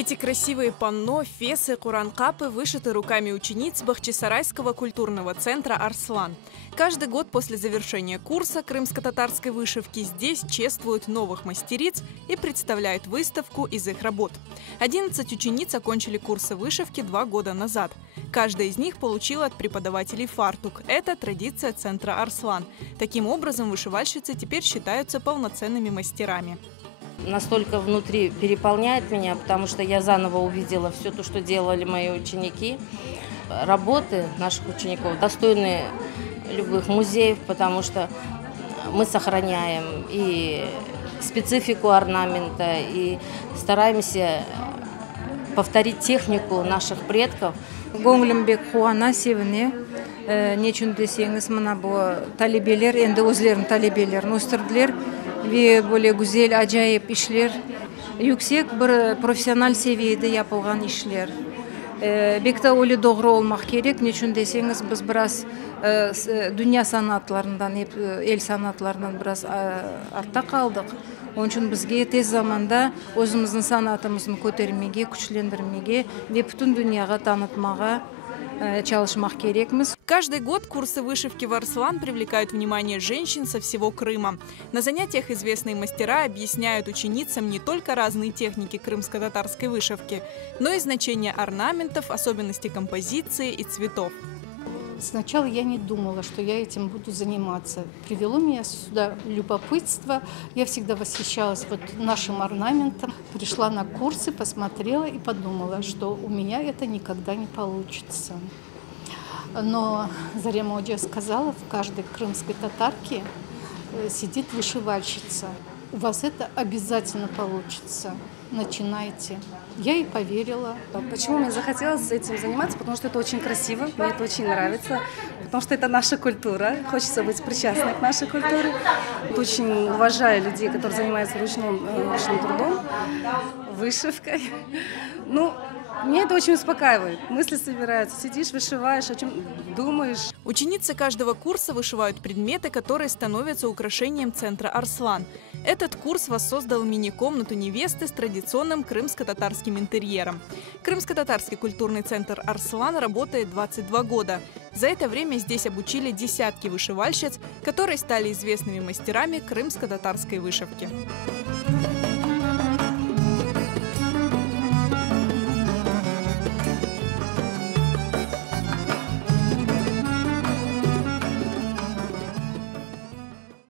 Эти красивые панно, фесы, куранкапы вышиты руками учениц Бахчисарайского культурного центра «Арслан». Каждый год после завершения курса крымско-татарской вышивки здесь чествуют новых мастериц и представляют выставку из их работ. 11 учениц окончили курсы вышивки 2 года назад. Каждая из них получила от преподавателей фартук. Это традиция центра «Арслан». Таким образом, вышивальщицы теперь считаются полноценными мастерами. Настолько внутри переполняет меня, потому что я заново увидела все то, что делали мои ученики. Работы наших учеников достойны любых музеев, потому что мы сохраняем и специфику орнамента, и стараемся повторить технику наших предков. Көңілімбек қуана севіне, нечін десеңіз, мына бұл талебелер, енді өзлерін талебелерін өстірділер, ve böyle güzel, acayip işler, yüksek bir profesyonel seviyede yapılgan işler. Bekte öyle doğru olmak gerek. Niçin deseniz biz biraz dünya sanatlarından, el sanatlarından biraz artta kaldık. Onun için bizge tez zamanda özümüzün sanatımızın көтермеге, күчлендірмеге ve bütün dünyaya tanıtmağa çalışmak gerekmiz. Каждый год курсы вышивки в Арслан привлекают внимание женщин со всего Крыма. На занятиях известные мастера объясняют ученицам не только разные техники крымско-татарской вышивки, но и значение орнаментов, особенности композиции и цветов. Сначала я не думала, что я этим буду заниматься. Привело меня сюда любопытство. Я всегда восхищалась нашим орнаментом. Пришла на курсы, посмотрела и подумала, что у меня это никогда не получится. Но Зарема Оджа сказала, в каждой крымской татарке сидит вышивальщица. У вас это обязательно получится. Начинайте. Я и поверила. Почему мне захотелось этим заниматься? Потому что это очень красиво, мне это очень нравится, потому что это наша культура, хочется быть причастной к нашей культуре. Очень уважаю людей, которые занимаются ручным трудом, вышивкой. Меня это очень успокаивает. Мысли собираются, сидишь, вышиваешь, о чем думаешь. Ученицы каждого курса вышивают предметы, которые становятся украшением центра «Арслан». Этот курс воссоздал мини-комнату невесты с традиционным крымско-татарским интерьером. Крымско-татарский культурный центр «Арслан» работает 22 года. За это время здесь обучили десятки вышивальщиц, которые стали известными мастерами крымско-татарской вышивки.